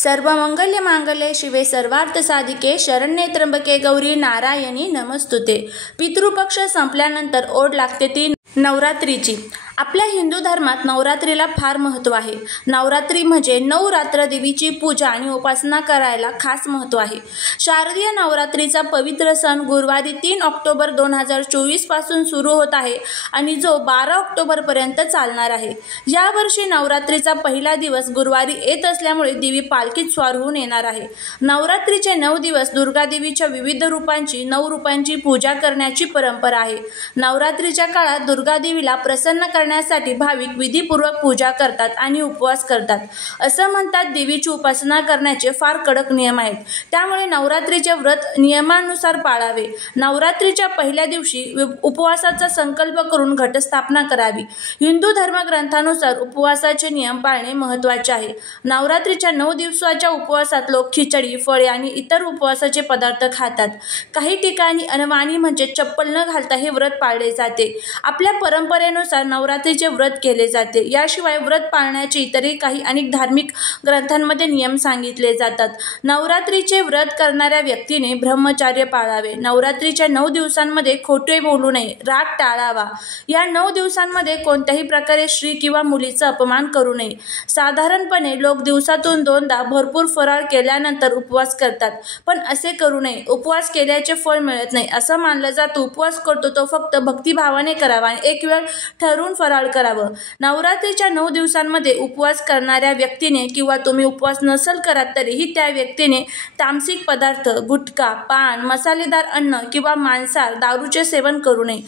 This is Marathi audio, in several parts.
सर्वमंगल्य मांगल्ये शिवे सर्वार्थ साधिके शरण्ये त्र्यंबके गौरी नारायणी नमस्तुते। पितृपक्ष संपल्यानंतर ओढ लागते ती नवरात्रीची। आपल्या हिंदू धर्मात नवरात्रीला फार महत्त्व आहे। नवरात्री म्हणजे 9 रात्र देवीची पूजा आणि उपासना करायला खास महत्त्व आहे। शारदीय नवरात्रीचा पवित्र सण गुरुवारी 3 ऑक्टोबर 2024 पासून सुरू होत आहे आणि जो 12 ऑक्टोबर पर्यंत चालणार आहे। यावर्षी नवरात्रीचा पहिला दिवस गुरुवारी येत असल्यामुळे देवी पालखीत स्वार होऊन येणार आहे। नवरात्रीचे 9 दिवस दुर्गा देवीच्या विविध रूपांची 9 रूपांची पूजा करण्याची परंपरा आहे। नवरात्रीच्या काळात दुर्गा देवीला प्रसन्न करण्यासाठी भाविक विधीपूर्वक पूजा करतात आणि उपवास करतात। असं म्हणतात देवीची उपासना करण्याचे फार कडक नियम आहेत, त्यामुळे नवरात्रीचे व्रत नियमानुसार पाळावे। नवरात्रीच्या पहिल्या दिवशी उपवासाचा संकल्प करून घटस्थापना करावी। हिंदू धर्मग्रंथानुसार उपवासाचे नियम पाळणे महत्त्वाचे आहे। नवरात्रीच्या 9 दिवसाच्या उपवासात लोक खिचडी, फळे आणि इतर उपवासाचे पदार्थ खातात। काही ठिकाणी अनवाणी म्हणजे चप्पल न घालता हे व्रत पाळले जाते। आपल्या परंपरेनुसार नवरात्रीचे व्रत केले जाते। याशिवाय व्रत पाळण्याचे इतरही काही अनेक धार्मिक ग्रंथांमध्ये नियम सांगितले जातात। नवरात्रीचे व्रत करणाऱ्या व्यक्तीने ब्रह्मचर्य पाळावे। नवरात्रीच्या 9 दिवसांमध्ये खोटे बोलू नये, राग टाळावा। या 9 दिवसांमध्ये कोणत्याही प्रकारे स्त्री किंवा मुलीचा अपमान करू नये। साधारणपणे लोक दिवसातून 2दा भरपूर फराळ केल्यानंतर उपवास करतात, पण असे करू नये। उपवास केल्याचे फळ मिळत नाही असं मानलं जातं। उपवास करतो तो फक्त भक्तिभावाने करावा आणि एक वेळ ठरवून फराळ करावं। नवरात्रीच्या 9 दिवसांमध्ये उपवास करणाऱ्या व्यक्तीने किंवा तुम्ही उपवास नसल करत तरीही त्या व्यक्तीने तामसिक पदार्थ, गुटखा, पान, मसालेदार अन्न किंवा मांसाहार, दारूचे सेवन करू नये।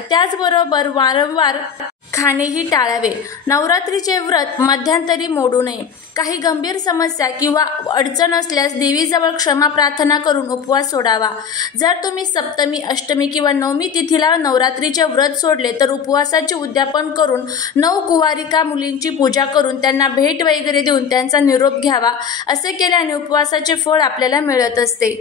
त्याचबरोबर वारंवार खाणेही टाळावे। नवरात्रीचे व्रत मध्यंतरी मोडू नये। काही गंभीर समस्या किंवा अडचण असल्यास देवीजवळ क्षमा प्रार्थना करून उपवास सोडावा। जर तुम्ही सप्तमी, अष्टमी किंवा नवमी तिथीला नवरात्रीचे व्रत सोडले तर उपवासाचे उद्यापन करून 9 कुवारिका मुलींची पूजा करून त्यांना भेट वगैरे देऊन त्यांचा निरोप घ्यावा। असे केल्याने उपवासाचे फळ आपल्याला मिळत असते।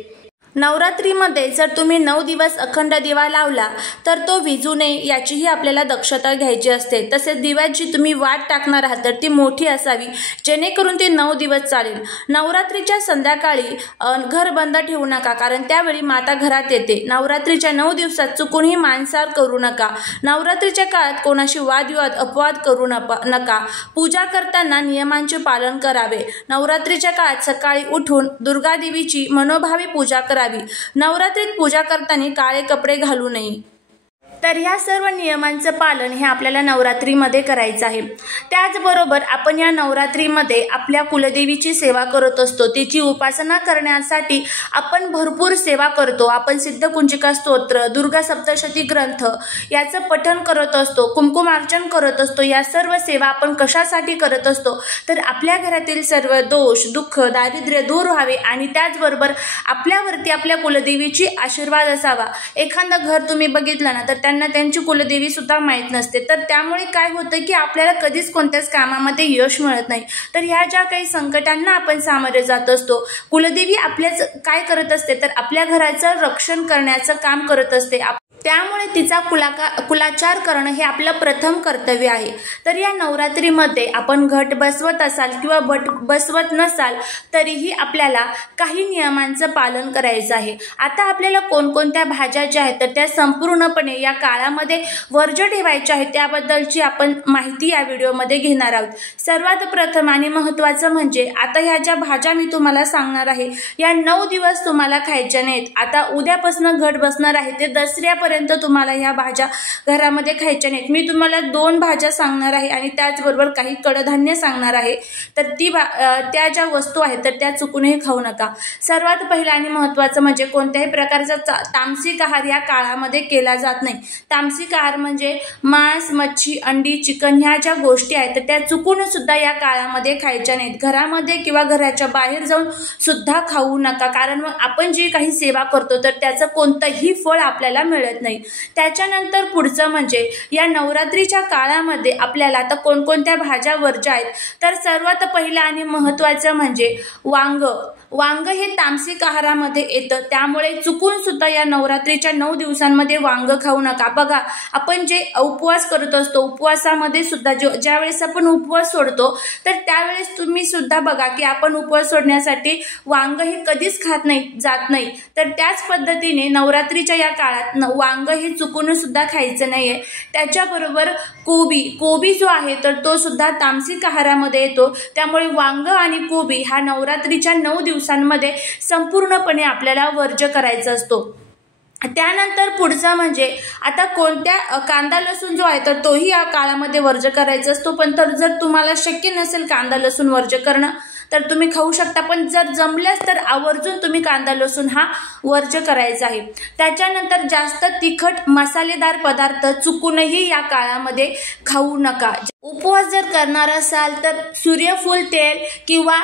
नवरात्रीमध्ये जर तुम्ही 9 दिवस अखंड दिवा लावला तर तो विझू नये याचीही आपल्याला दक्षता घ्यायची असते। तसेच दिव्याची तुम्ही वाट टाकणार आहात तर ती मोठी असावी, जेणेकरून ती 9 दिवस चालेल। नवरात्रीच्या संध्याकाळी घर बंद ठेवू नका, कारण त्यावेळी माता घरात येते। नवरात्रीच्या 9 दिवसात चुकूनही मांसाहार करू नका। नवरात्रीच्या काळात कोणाशी वादविवाद, अपवाद करू नका। पूजा करताना नियमांचे पालन करावे। नवरात्रीच्या काळात सकाळी उठून दुर्गा देवीची मनोभावे पूजा करावी। नवरात्रीत पूजा करताना काळे कपडे घालू नये। तर ह्या सर्व नियमांचं पालन हे आपल्याला नवरात्रीमध्ये करायचं आहे। त्याचबरोबर आपण या नवरात्रीमध्ये आपल्या कुलदेवीची सेवा करत असतो। तिची उपासना करण्यासाठी आपण भरपूर सेवा करतो। आपण सिद्धकुंजिका स्तोत्र, दुर्गा सप्तशती ग्रंथ याचं पठण करत असतो, कुंकुमार्चन करत असतो। या सर्व सेवा आपण कशासाठी करत असतो तर आपल्या घरातील सर्व दोष, दुःख, दारिद्र्य दूर व्हावे आणि त्याचबरोबर आपल्यावरती आपल्या कुलदेवीची आशीर्वाद असावा। एखादं घर तुम्ही बघितलं ना तर त्यांना त्यांची कुलदेवी सुद्धा माहीत नसते, तर त्यामुळे काय होतं की आपल्याला कधीच कोणत्याच कामामध्ये यश मिळत नाही। तर ह्या ज्या काही संकटांना आपण सामोरे जात असतो, कुलदेवी आपल्याच काय करत असते तर आपल्या घराचं रक्षण करण्याचं काम करत असते। त्यामुळे तिचा कुलाचार करणं हे आपलं प्रथम कर्तव्य आहे। तर या नवरात्रीमध्ये आपण घट बसवत असाल किंवा बसवत नसाल तरीही आपल्याला काही नियमांचं पालन करायचं आहे। आता आपल्याला कोणकोणत्या भाज्या ज्या आहेत तर त्या संपूर्णपणे या काळामध्ये वर्ज्य ठेवायच्या आहेत, त्याबद्दलची आपण माहिती या व्हिडिओमध्ये घेणार आहोत। सर्वात प्रथम आणि महत्त्वाचं म्हणजे आता ह्या ज्या भाज्या मी तुम्हाला सांगणार आहे या 9 दिवस तुम्हाला खायच्या नाहीत। आता उद्यापासून घट बसणार आहे ते दसऱ्यापर्यंत तुम्हाला ह्या भाज्या घरामध्ये खायच्या नाहीत। मी तुम्हाला 2 भाज्या सांगणार आहे आणि त्याचबरोबर काही कडधान्य सांगणार आहे। तर त्या ज्या वस्तू आहेत तर त्या चुकूनही खाऊ नका। सर्वात पहिला आणि महत्त्वाचं म्हणजे कोणत्याही प्रकारचा तामसिक आहार या काळामध्ये केला जात नाही। तामसिक आहार म्हणजे मांस, मच्छी, अंडी, चिकन ह्या ज्या गोष्टी आहेत तर त्या चुकून सुद्धा या काळामध्ये खायच्या नाहीत। घरामध्ये किंवा घराच्या बाहेर जाऊन सुद्धा खाऊ नका, कारण मग आपण जी काही सेवा करतो तर त्याचं कोणतंही फळ आपल्याला मिळत नाही। त्याच्यानंतर पुढचं म्हणजे या नवरात्रीच्या काळामध्ये आपल्याला आता कोणकोणत्या भाज्या वर्ज्य आहेत तर सर्वात पहिला आणि महत्त्वाचं म्हणजे वांग, वांग हे तामसिक आहारामध्ये येतं, त्यामुळे चुकून सुद्धा या नवरात्रीच्या 9 दिवसांमध्ये वांग खाऊ नका। बघा, आपण जे उपवास करत असतो, उपवासामध्ये सुद्धा ज्या वेळेस आपण उपवास सोडतो तर त्यावेळेस तुम्ही सुद्धा बघा की आपण उपवास सोडण्यासाठी वांग हे कधीच जात नाही। तर त्याच पद्धतीने नवरात्रीच्या या काळात वांग हे चुकून सुद्धा खायचं नाहीये। त्याच्याबरोबर कोबी जो आहे तर तो सुद्धा तामसिक आहारामध्ये येतो, त्यामुळे वांग आणि कोबी हा नवरात्रीच्या 9 दिवसांमध्ये संपूर्णपणे आपल्याला वर्ज्य करायचा असतो। त्यानंतर पुढचा म्हणजे आता कांदा लसूण जो आहे तर तोही या काळामध्ये वर्ज्य करायचा असतो। पण जर तुम्हाला शक्य नसेल कांदा लसूण वर्ज्य करणं तर तुम्ही खाऊ शकता, पण जर जमल्यास तर आवर्जून तुम्ही कांदा लसूण हा वर्ज्य करायचा आहे। त्याच्यानंतर जास्त तिखट मसालेदार पदार्थ चुकूनही या काळामध्ये खाऊ नका। उपवास जर करणार असाल तर सूर्यफूल तेल किंवा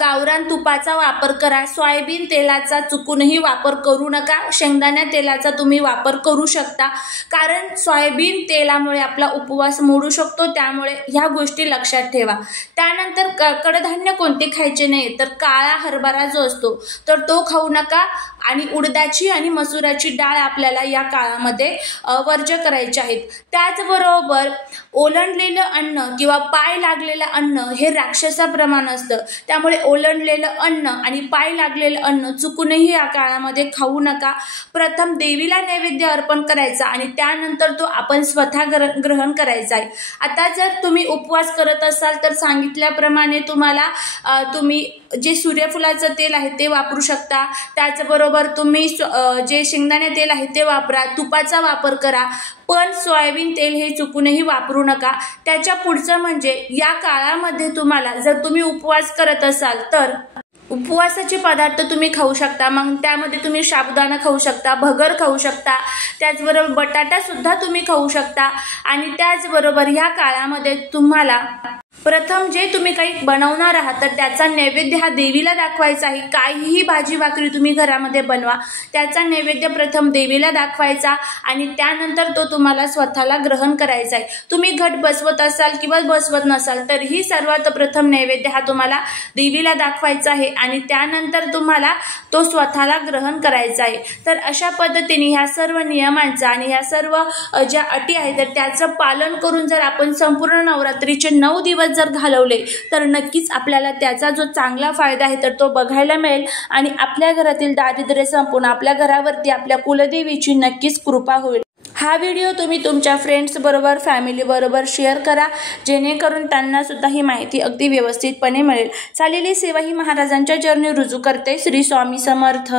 गावरान तुपाचा वापर करा। सोयाबीन तेलाचा चुकूनही वापर करू नका। शेंगदाणा तेलाचा तुम्ही वापर करू शकता, कारण सोयाबीन तेलामुळे आपला उपवास मोडू शकतो, त्यामुळे ह्या गोष्टी लक्षात ठेवा। त्यानंतर कडधान्य कोणते खायचे नाही, तर काळा हरभरा जो असतो तर तो खाऊ नका, आणि उडदाची आणि मसुराची डाळ आपल्याला या काळामध्ये वर्ज्य करायचे आहेत। त्याचबरोबर ओलंडलेलं अन्न किंवा पाय लागलेलं अन्न हे राक्षसाप्रमाणे असतं, त्यामुळे ओलंडलेलं अन्न आणि पाय लागलेलं अन्न चुकूनही या काळामध्ये खाऊ नका। प्रथम देवीला नैवेद्य अर्पण करायचा आणि त्यानंतर तो आपण स्वतः ग्रहण करायचा आहे। आता जर तुम्ही उपवास करत असाल तर सांगितल्याप्रमाणे तुम्ही जे सूर्यफुलाचं तेल आहे ते वापरू शकता। त्याचबरोबर तुम्ही जे शेंगदाणे तेल आहे ते वापरा, तुपाचा वापर करा, पण सोयाबीन तेल हे चुकूनही वापरू नका। त्याच्या पुढचं म्हणजे या काळामध्ये तुम्हाला जर तुम्ही उपवास करत असाल तर उपवासाचे पदार्थ तुम्ही खाऊ शकता। मग त्यामध्ये तुम्ही साबुदाणा खाऊ शकता, भगर खाऊ शकता, त्याचबरोबर बटाटा सुद्धा तुम्ही खाऊ शकता। आणि त्याचबरोबर या काळामध्ये तुम्हाला प्रथम जे तुम्ही काही बनवणार आहात तर त्याचा नैवेद्य हा देवीला दाखवायचा आहे। काहीही भाजी भाकरी तुम्ही घरामध्ये बनवा, त्याचा नैवेद्य प्रथम देवीला दाखवायचा आणि त्यानंतर तो तुम्हाला स्वतःला ग्रहण करायचा आहे। तुम्ही घट बसवत असाल किंवा बसवत नसाल तरीही सर्वात प्रथम नैवेद्य हा तुम्हाला देवीला दाखवायचा आहे आणि त्यानंतर तुम्हाला तो स्वतःला ग्रहण करायचा आहे। तर अशा पद्धतीने ह्या सर्व नियमांचा आणि ह्या सर्व ज्या अटी आहेत तर त्याचं पालन करून जर आपण संपूर्ण नवरात्रीचे 9 दिवस जर घालवले तर नक्कीच आपल्याला त्याचा जो चांगला फायदा आहे तर तो बघायला मिळेल आणि आपल्या घरातील दारिद्र्य संपून आपल्या घरावरती आपल्या कुलदेवीची नक्कीच कृपा होईल। हा व्हिडिओ तुम्ही तुमच्या फ्रेंड्स बरोबर, फॅमिली बरोबर शेअर करा, जेणेकरून त्यांना सुद्धा ही माहिती अगदी व्यवस्थितपणे मिळेल। चालेली सेवा ही महाराजांच्या चरणी रुजू करते। श्री स्वामी समर्थ।